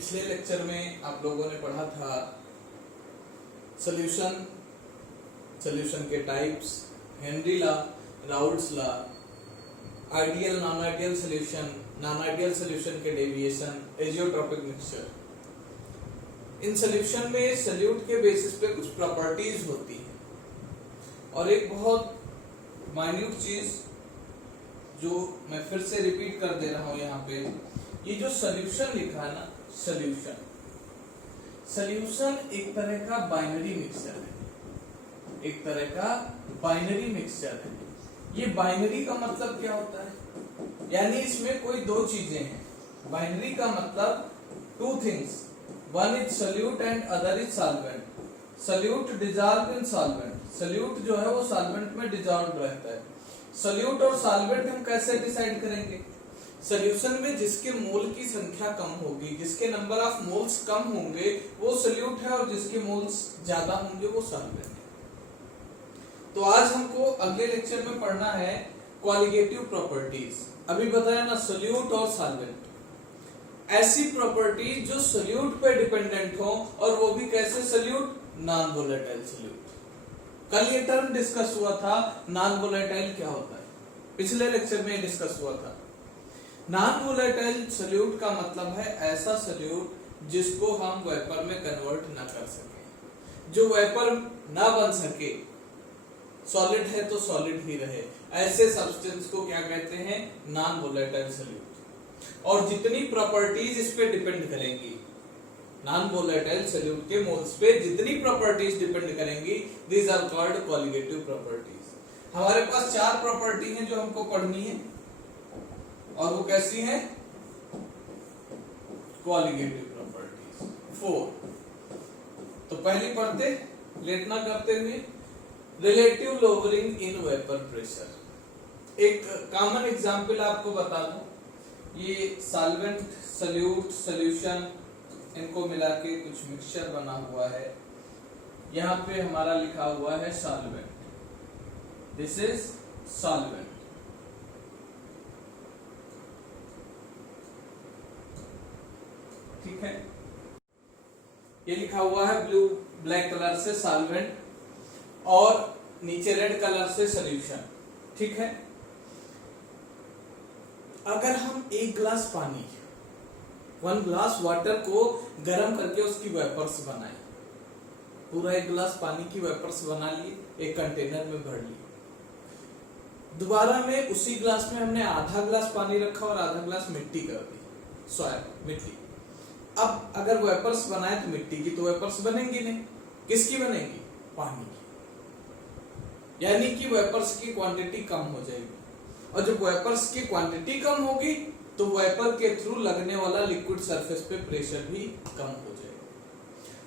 पिछले लेक्चर में आप लोगों ने पढ़ा था सॉल्यूशन, सॉल्यूशन के types, Henry law, Raoult's law, ideal non ideal solution, non ideal solution के डेविएशन, एजियोट्रॉपिक मिक्सचर। इन सॉल्यूशन में सॉल्यूट के बेसिस पे कुछ प्रॉपर्टीज होती है और एक बहुत माइन्यूट चीज जो मैं फिर से रिपीट कर दे रहा हूं यहाँ पे, ये जो सॉल्यूशन लिखा है ना, सॉल्यूशन एक तरह का बाइनरी मिक्सचर है, एक तरह का बाइनरी मिक्सचर है। ये बाइनरी का मतलब क्या होता है? यानी इसमें कोई दो चीजें हैं। बाइनरी का मतलब two things, one is solute and other is solvent. Solute dissolve in solvent, solute जो है वो सॉल्वेंट में डिजॉल्व रहता है। सोल्यूट और सॉल्वेंट हम कैसे डिसाइड करेंगे? सॉल्यूशन में जिसके मोल की संख्या कम होगी, जिसके नंबर ऑफ मोल्स कम होंगे वो सोल्यूट है और जिसके मोल्स ज्यादा होंगे वो सॉल्वेंट है। तो आज हमको अगले लेक्चर में पढ़ना है क्वालिटेटिव प्रॉपर्टीज। अभी बताया ना, सोल्यूट और सॉल्वेंट, ऐसी प्रॉपर्टीज जो सोल्यूट पे डिपेंडेंट हो और वो भी कैसे सोल्यूट? Non volatile solute. कल ये टर्म डिस्कस हुआ था, नॉन वोलेटाइल क्या होता है, पिछले लेक्चर में डिस्कस हुआ था। नॉन वोलेटाइल सोल्यूट का मतलब है ऐसा सोल्यूट जिसको हम वेपर में कन्वर्ट ना कर सके, जो वेपर ना बन सके, सॉलिड है तो सॉलिड ही रहे, ऐसे सब्सटेंस को क्या कहते हैं? Non volatile solute. और जितनी प्रॉपर्टीज इस पे डिपेंड करेंगी, नॉन वोलेटाइल सोल्यूट के मोल्स पे जितनी प्रॉपर्टीज डिपेंड करेंगी, these are called qualitative properties. हमारे पास चार प्रॉपर्टी हैं जो हमको पढ़नी है और वो कैसी हैं? Qualitative properties, 4। तो पहली पढ़ते, लेट ना करते हुए, relative lowering in vapour pressure. एक कॉमन एग्जांपल आपको बता दूं, ये सॉल्वेंट, सोल्यूट, सॉल्यूशन, इनको मिला के कुछ मिक्सचर बना हुआ है। यहां पे हमारा लिखा हुआ है सॉल्वेंट, दिस इज सॉल्वेंट। ठीक है, ये लिखा हुआ है ब्लू ब्लैक कलर से सॉल्वेंट और नीचे रेड कलर से सॉल्यूशन। ठीक है, अगर हम एक गिलास पानी, 1 ग्लास वाटर को गर्म करके उसकी वेपर्स बनाए, पूरा 1 गिलास पानी की वेपर्स बना लिए, एक कंटेनर में भर लिए, दोबारा में उसी गिलास में हमने आधा गिलास पानी रखा और आधा गिलास मिट्टी कर दी, सॉइल, मिट्टी। अब अगर वेपर्स बनाए तो मिट्टी की तो वेपर्स बनेंगी नहीं, किसकी बनेगी? पानी की। यानी कि वेपर्स की क्वांटिटी कम हो जाएगी, और जब वेपर्स की क्वांटिटी कम होगी तो वेपर के थ्रू लगने वाला लिक्विड सरफेस पे प्रेशर भी कम हो जाएगा।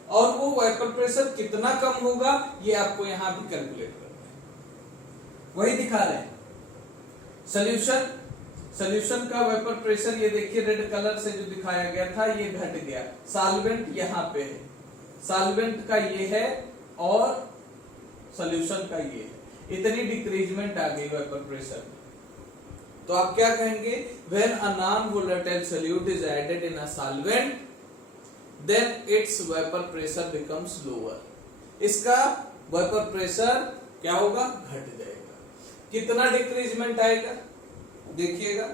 और वो वेपर प्रेशर कितना कम होगा ये आपको यहां भी कैलकुलेट करना है, वही दिखा रहे हैं। सॉल्यूशन का वेपर प्रेशर ये देखिए रेड कलर से जो दिखाया गया था ये घट गया। सॉल्वेंट यहाँ पे है, सॉल्वेंट का ये है और सॉल्यूशन का ये है, इतनी डिक्रीजमेंट आ गई वेपर प्रेशर में। तो आप क्या कहेंगे? When a non volatile solute is added in a solvent then its vapour pressure becomes lower. इसका वेपर प्रेशर क्या होगा? घट जाएगा। कितना डिक्रीजमेंट आएगा देखिएगा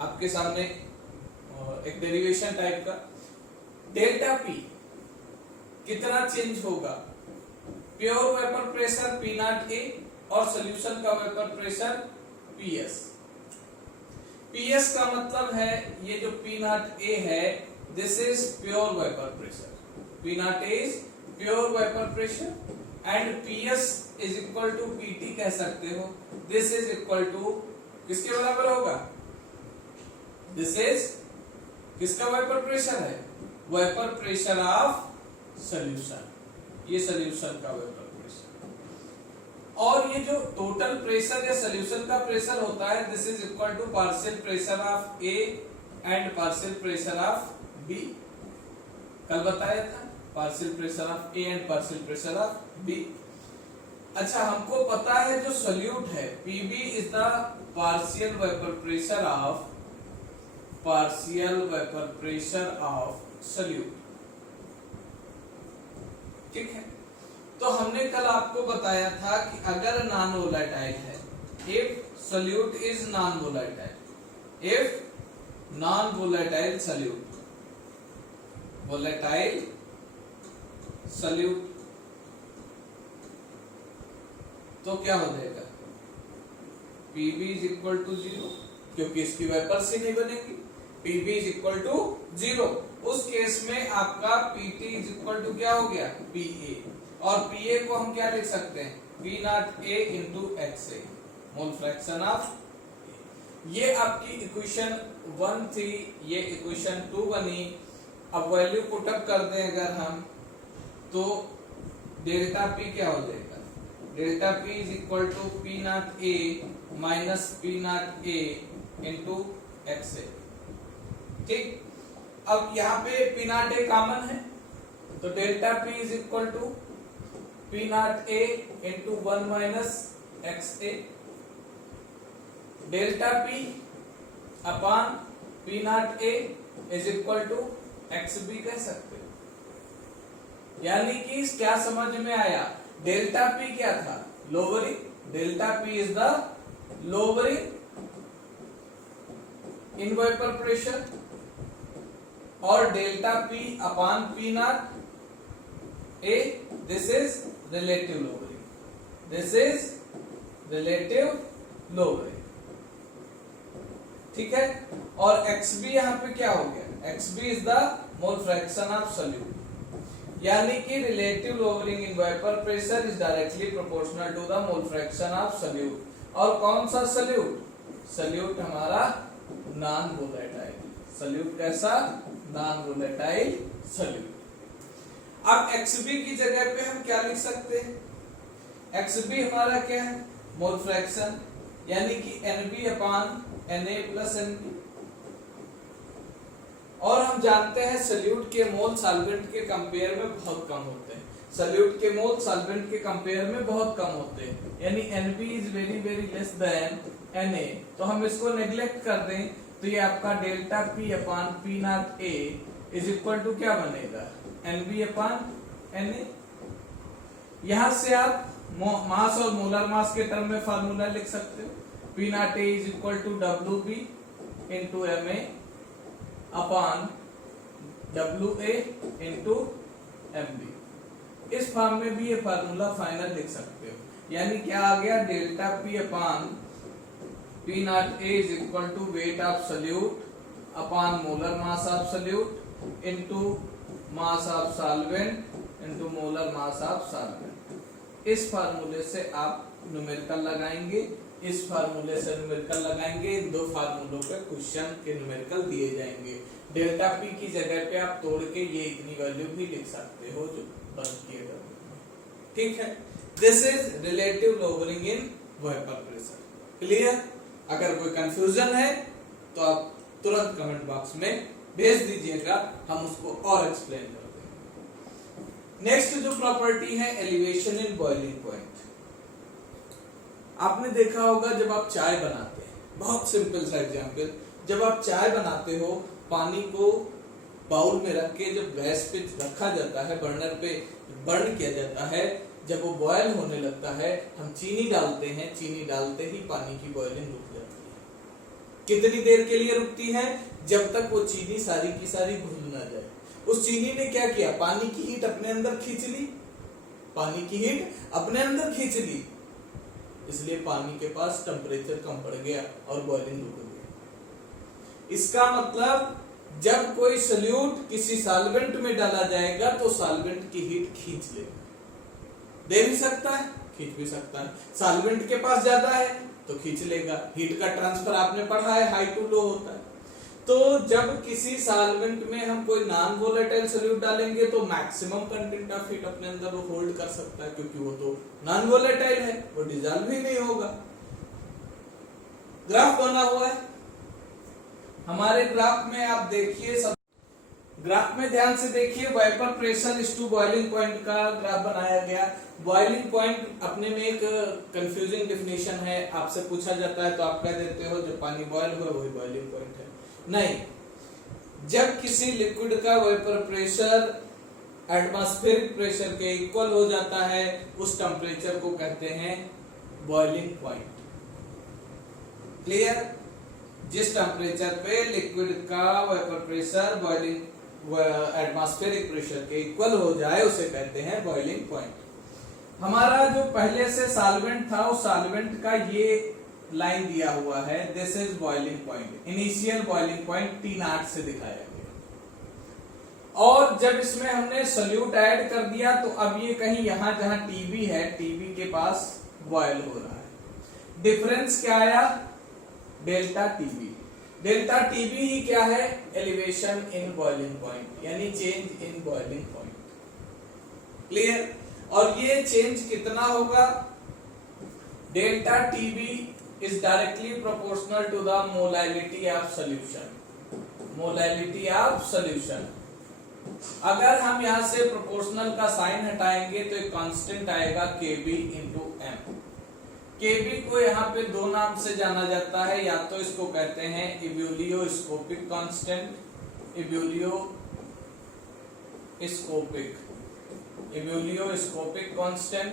आपके सामने, एक डेरिवेशन टाइप का, डेल्टा पी कितना चेंज होगा? Pure vapour pressure P not ए और सॉल्यूशन का वेपर प्रेशर पीएस। पीएस का मतलब है ये जो पी नॉट ए है, this is pure vapour pressure, P not A is pure vapour pressure and PS is equal to PT कह सकते हो। दिस इज इक्वल टू किसके बराबर होगा? दिस इज किसका वेपर प्रेशर है? वेपर प्रेशर ऑफ सॉल्यूशन, ये सॉल्यूशन का वेपर प्रेशर। और ये जो टोटल प्रेशर या सॉल्यूशन का प्रेशर होता है, this is equal to partial pressure of A and partial pressure of B. कल बताया था partial pressure of A and partial pressure of B. अच्छा, हमको पता है जो सोल्यूट है, PB is the partial vapour pressure of partial vapour pressure of solute. ठीक है, तो हमने कल आपको बताया था कि अगर नॉन वोलेटाइल है, if solute is non volatile, if non volatile solute, volatile solute, तो क्या हो जाएगा, Pb इज इक्वल टू 0, क्योंकि इसकी वेपर्स ही नहीं बनेगी, Pb इज इक्वल टू 0। उस केस में आपका Pt इज इक्वल टू क्या हो गया, Pa, और Pa को हम क्या लिख सकते हैं, P not A into XA, mole fraction of. ये आपकी इक्वेशन 1 थी, ये इक्वेशन 2 बनी। अब वैल्यू पुटअप कर दें अगर हम, तो डेल्टा P क्या हो जाएगा, delta P is equal to P not A minus P not A into XA। ठीक, अब यहाँ पे P नॉट A कॉमन है, तो delta P is equal to P not A into 1 minus XA, delta P upon P not A is equal to XB कह सकते हो। यानी कि क्या समझ में आया, डेल्टा P क्या था, lowering, delta P is the lowering in vapour pressure, और delta P upon P not A, this is relative lowering, this is relative lowering. ठीक है, और XB यहाँ पे क्या हो गया, XB is the mole fraction of solute, यानी कि relative lowering in vapour pressure is directly proportional to the mole fraction of solute. और कौन सा सॉल्यूट, सॉल्यूट हमारा नॉन वोलेटाइल सॉल्यूट, कैसा, नॉन वोलेटाइल सॉल्यूट। अब XB की जगह पे हम क्या लिख सकते हैं, XB हमारा क्या है, मोल फ्रैक्शन, यानी कि NB upon Na plus NB। और हम जानते हैं सॉल्यूट के मोल सॉल्वेंट के कंपेयर में बहुत कम होते हैं, सॉल्यूट के मोल सॉल्वेंट के कंपेयर में बहुत कम होते हैं, यानी NB is very very less than Na। तो हम इसको नेग्लेक्ट कर दें, तो ये आपका delta P upon P not A is equal to क्या बनेगा, NB अपॉन Na। यहां से आप मास और मोलर मास के टर्म में फार्मूला लिख सकते हो, P not A is equal to WB into Ma upon WA into MB। इस फॉर्म में भी ये फार्मूला फाइनल लिख सकते हो, यानी क्या आ गया, delta P upon P not A is equal to weight of solute upon molar mass of solute into mass of solvent into molar mass of solvent. इस फार्मूले से आप न्यूमेरिकल लगाएंगे, इस फार्मूले से न्यूमेरिकल लगाएंगे, इन दो फार्मूलों पे क्वेश्चन के न्यूमेरिकल दिए जाएंगे। डेल्टा P की जगह पे आप तोड़ के ये इतनी वैल्यू भी लिख सकते हो जो बंद किएगा। ठीक है, this is relative lowering in vapour pressure. Clear? अगर कोई कंफ्यूजन है तो आप तुरंत कमेंट बॉक्स में भेज दीजिएगा, हम उसको और एक्सप्लेन कर देंगे। नेक्स्ट जो प्रॉपर्टी है, एलिवेशन इन बॉइलिंग पॉइंट। आपने देखा होगा जब आप चाय बनाते हैं, बहुत सिंपल सा एग्जांपल, जब आप चाय बनाते हो, पानी को बाउल में रख के जब गैस पे रखा जाता है, बर्नर पे बर्न किया जाता है, जब वो बॉयल होने लगता है, हम चीनी डालते हैं, चीनी डालते ही पानी की बॉइलिंग रुक जाती है। कितनी देर के लिए रुकती है? जब तक वो चीनी सारी की सारी घुल ना जाए। उस चीनी ने क्या किया, पानी की हीट अपने अंदर खींच ली, पानी की हीट अपने अंदर खींच ली, इसलिए पानी के पास टेम्परेचर कम पड़ गया और बॉइलिंग रुक गई। इसका मतलब जब कोई सॉल्यूट किसी सॉल्वेंट में डाला जाएगा तो सॉल्वेंट की हीट खींच लेगा, दे भी सकता है, खींच भी सकता है। सॉल्वेंट के पास ज्यादा है तो खींच लेगा। हीट का ट्रांसफर आपने पढ़ा है, हाई टू लो होता है। तो जब किसी सॉल्वेंट में हम कोई नॉन वोलेटाइल सॉल्यूट डालेंगे तो मैक्सिमम कंटेंट ऑफ हीट अपने अंदर वो होल्ड कर सकता है, क्योंकि वो तो नॉन वोलेटाइल है, वो डिसॉल्व ही नहीं होगा। ग्राफ बना हुआ है हमारे, ग्राफ में आप देखिए, सब ग्राफ में ध्यान से देखिए, vapour pressure is to boiling point का ग्राफ बनाया गया। बॉइलिंग पॉइंट अपने में एक कंफ्यूजिंग डेफिनेशन है, आपसे पूछा जाता है तो आप कह देते हो जब पानी बॉयल हुआ वही बॉइलिंग पॉइंट है। नहीं, जब किसी लिक्विड का वेपर प्रेशर एटमॉस्फेरिक प्रेशर के इक्वल हो जाता है उस टेम्परेचर को कहते हैं बॉइलिंग पॉइंट। क्लियर? जिस टेम्परेचर पे लिक्विड का vapour pressure boiling atmospheric pressure के इक्वल हो जाए उसे कहते हैं बॉइलिंग पॉइंट। हमारा जो पहले से सॉल्वेंट था उस सॉल्वेंट का ये लाइन दिया हुआ है, this is boiling point. Initial boiling point T0 से दिखाया गया, और जब इसमें हमने सोल्यूट ऐड कर दिया तो अब ये कहीं यहां जहां टीबी है, टीबी के पास बॉयल हो रहा है। डिफरेंस क्या आया? Delta TB. डेल्टा टीबी ही क्या है? एलिवेशन इन बॉइलिंग पॉइंट, यानी change in boiling point. Clear? और ये चेंज कितना होगा? Delta TB is directly proportional to the molality of solution. Molality of solution. अगर हम यहां से प्रोपोर्शनल का साइन हटाएंगे तो एक कांस्टेंट आएगा Kb इंटू एम। Kb को यहाँ पे दो नाम से जाना जाता है, या तो इसको कहते हैं इब्यूलियोस्कोपिक कांस्टेंट, इब्यूलियोस्कोपिक कांस्टेंट,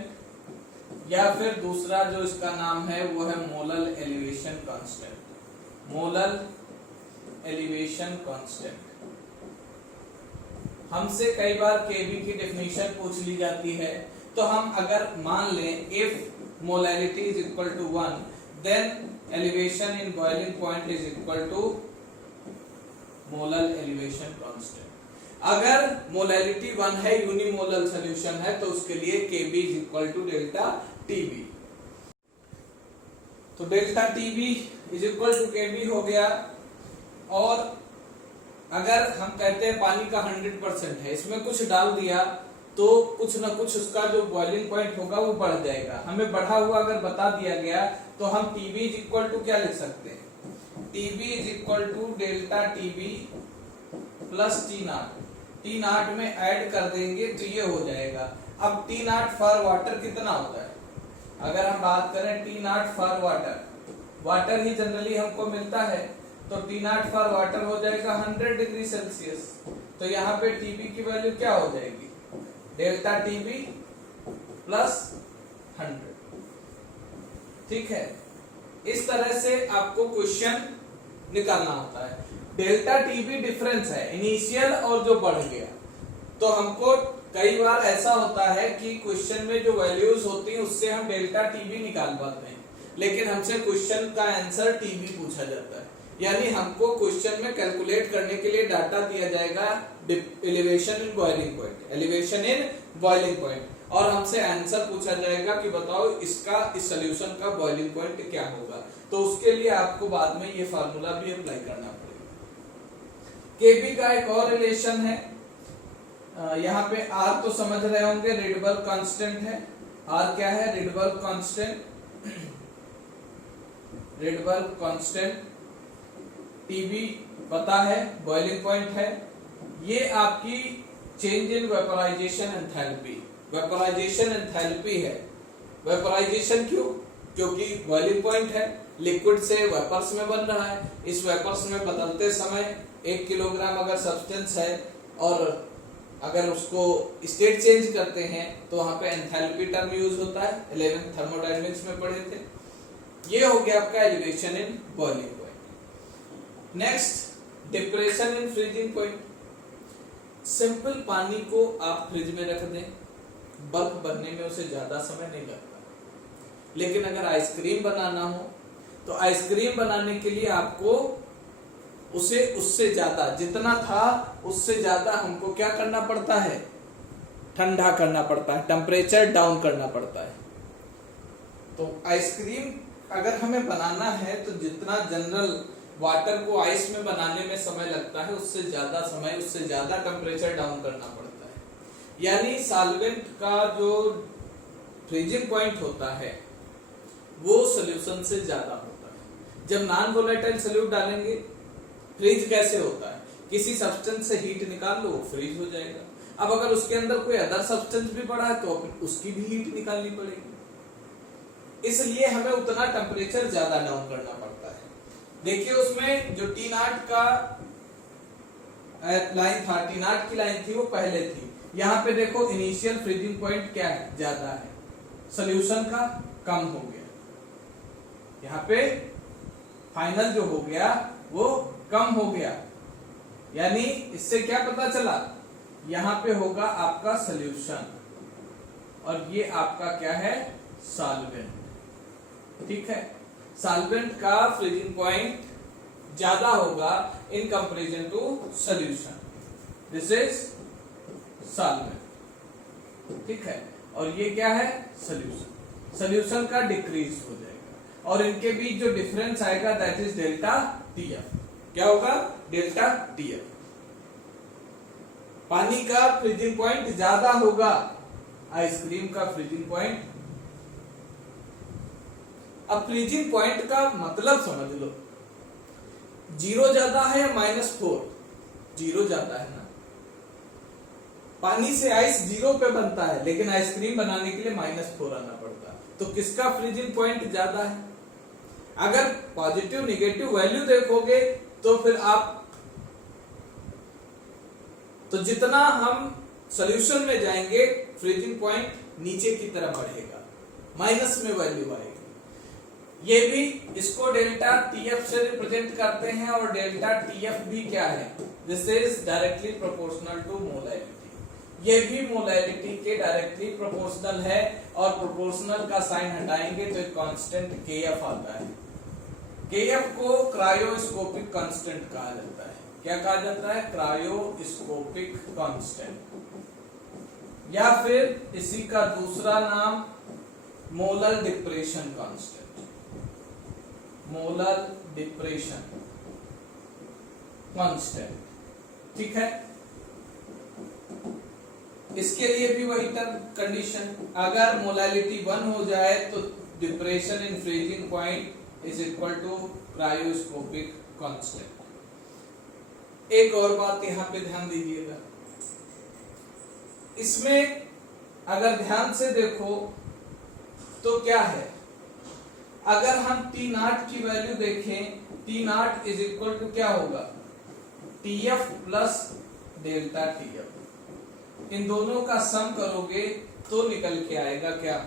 या फिर दूसरा जो इसका नाम है वो है molal elevation constant. Molal elevation constant. हमसे कई बार Kb की डेफिनेशन पूछ ली जाती है, तो हम अगर मान लें if molality is equal to 1 then elevation in boiling point is equal to molal elevation constant. अगर मोलैलिटी 1 है, यूनिमोलल सॉल्यूशन है, तो उसके लिए Kb is equal to delta Tb। तो delta Tb is equal to Kb हो गया। और अगर हम कहते हैं पानी का 100% है, इसमें कुछ डाल दिया तो कुछ ना कुछ उसका जो बॉइलिंग पॉइंट होगा वो बढ़ जाएगा। हमें बढ़ा हुआ अगर बता दिया गया तो हम Tb इज इक्वल टू क्या लिख सकते हैं? Tb is equal to delta Tb plus T0। T0 में ऐड कर देंगे तो ये हो जाएगा। अब T0 फॉर वाटर कितना होता है? अगर हम बात करें T0 for water, water he generally हमको मिलता है, तो T0 फॉर वाटर हो जाएगा 100 डिग्री सेल्सियस। तो यहाँ पे Tb की वैल्यू क्या हो जाएगी? Delta Tb plus 100। ठीक है, इस तरह से आपको क्वेश्चन निकालना होता है। डेल्टा Tb डिफरेंस है इनिशियल और जो बढ़ गया। तो हमको कई बार ऐसा होता है कि क्वेश्चन में जो वैल्यूज होती हैं उससे हम डेल्टा Tb निकाल पाते हैं, लेकिन हमसे क्वेश्चन का आंसर Tb पूछा जाता है। यानी हमको क्वेश्चन में कैलकुलेट करने के लिए डाटा दिया जाएगा elevation in boiling point, elevation in boiling point, और हमसे आंसर पूछा जाएगा कि बताओ इसका इस सॉल्यूशन का बॉइलिंग पॉइंट क्या होगा। तो उसके लिए आपको बाद में ये फार्मूला भी अप्लाई करना पड़ेगा। Kb का एक और रिलेशन है, यहाँ पे R तो समझ रहे होंगे, रिडबर्ग कांस्टेंट है। R क्या है? Rydberg constant. Rydberg constant. Tb पता है, बॉइलिंग पॉइंट है। ये आपकी change in vaporisation enthalpy, vaporisation enthalpy है। वेपराइजेशन क्यों? क्योंकि बॉइलिंग पॉइंट है, लिक्विड से वेपर्स में बन रहा है। इस वेपर्स में बदलते समय 1 किलोग्राम अगर सब्सटेंस है और अगर उसको स्टेट चेंज करते हैं तो वहां पे एंथैल्पी टर्म यूज होता है, 11th थर्मोडायनेमिक्स में पढ़े थे। ये हो गया आपका elevation in boiling point. Next, depression in freezing point. Simple पानी को आप फ्रिज में रख दें, बल्ब बनने में उसे ज्यादा समय नहीं लगता, लेकिन अगर आइसक्रीम बनाना हो तो आइसक्रीम बनाने के लिए आपको उसे उससे ज्यादा, जितना था उससे ज्यादा हमको क्या करना पड़ता है? ठंडा करना पड़ता है, टेम्परेचर डाउन करना पड़ता है। तो आइसक्रीम अगर हमें बनाना है तो जितना जनरल वाटर को आइस में बनाने में समय लगता है उससे ज्यादा समय, उससे ज्यादा टेम्परेचर डाउन करना पड़ता है। यानी सॉल्वेंट का जो फ्रीजिंग पॉइंट होता है वो सॉल्यूशन से ज्यादा होता है। जब नॉन वोलेटाइल सॉल्यूट डालेंगे, फ्रीज कैसे होता है? किसी सब्सटेंस से हीट निकाल लो, फ्रीज हो जाएगा। अब अगर उसके अंदर कोई अदर सब्सटेंस भी पड़ा है तो उसकी भी हीट निकालनी पड़ेगी, इसलिए हमें उतना टेम्परेचर ज्यादा डाउन करना पड़ता है। देखिए उसमें जो T0 का लाइन 13 की लाइन थी वो पहले थी। यहाँ पे देखो इनिशियल फ्रीजिंग पॉइंट क्या है, ज्यादा है, सोल्यूशन का कम हो गया। यहाँ पे फाइनल जो हो गया वो कम हो गया, यानी इससे क्या पता चला, यहाँ पे होगा आपका सोल्यूशन और ये आपका क्या है, सॉल्वेंट। ठीक है, सॉल्वेंट का फ्रीजिंग पॉइंट ज्यादा होगा in comparison to solution. This is solvent. ठीक है, और ये क्या है, सोल्यूशन। सोल्यूशन का डिक्रीज हो जाएगा और इनके बीच जो डिफरेंस आएगा दैट इज डेल्टा टीएफ। क्या होगा, डेल्टा टीएफ। पानी का फ्रीजिंग पॉइंट ज्यादा होगा, आइसक्रीम का फ्रीजिंग पॉइंट। अब फ्रीजिंग पॉइंट का मतलब समझ लो, 0 ज्यादा है या -4, 0 ज्यादा है ना। पानी से आइस 0 पे बनता है, लेकिन आइसक्रीम बनाने के लिए -4 आना पड़ता है। तो किसका फ्रीजिंग पॉइंट ज्यादा है? अगर पॉजिटिव निगेटिव वैल्यू देखोगे तो फिर आप, तो जितना हम सॉल्यूशन में जाएंगे फ्रीजिंग पॉइंट नीचे की तरफ बढ़ेगा, माइनस में वैल्यू आएगी। ये भी इसको डेल्टा टीएफ से रिप्रेजेंट करते हैं और डेल्टा टीएफ भी क्या है, this is directly proportional to molality. ये भी मोलैलिटी के डायरेक्टली प्रोपोर्शनल है और प्रोपोर्शनल का साइन हटाएंगे तो एक कांस्टेंट केएफ आता है। केएफ को क्रायोस्कोपिक कांस्टेंट कहा जाता है। क्या कहा जाता है, क्रायोस्कोपिक कांस्टेंट, या फिर इसी का दूसरा नाम molar depression constant, molar depression constant. ठीक है, इसके लिए भी वही टर्म कंडीशन, अगर मोलैलिटी 1 हो जाए तो depression in freezing point is equal to cryoscopic constant. एक और बात यहां पे ध्यान दीजिएगा, इसमें अगर ध्यान से देखो तो क्या है, अगर हम T0 की वैल्यू देखें, T0 इज इक्वल टू क्या होगा, TF प्लस डेल्टा TF। इन दोनों का सम करोगे तो निकल के आएगा क्या,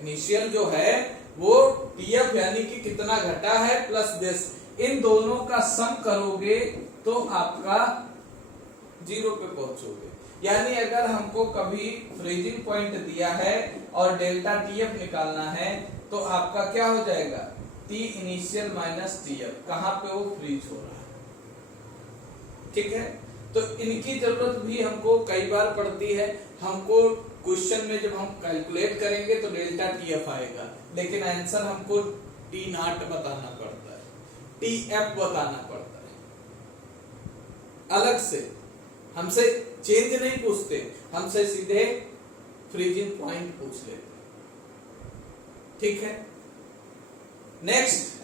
इनिशियल जो है वो TF यानी कि कितना घटा है प्लस दिस, इन दोनों का सम करोगे तो आपका 0 पे पहुंचोगे। यानी अगर हमको कभी फ्रीजिंग पॉइंट दिया है और डेल्टा टीएफ निकालना है तो आपका क्या हो जाएगा, टी इनिशियल माइनस टीएफ, कहां पे वो फ्रीज हो रहा है। ठीक है, तो इनकी जरूरत भी हमको कई बार पड़ती है। हमको क्वेश्चन में जब हम कैलकुलेट करेंगे तो डेल्टा टीएफ आएगा, लेकिन आंसर हमको T0 बताना पड़ता है, टीएफ बताना पड़ता है अलग से। हमसे चेंज नहीं पूछते, हमसे सीधे फ्रीजिंग पॉइंट पूछ लेते। ठीक है, नेक्स्ट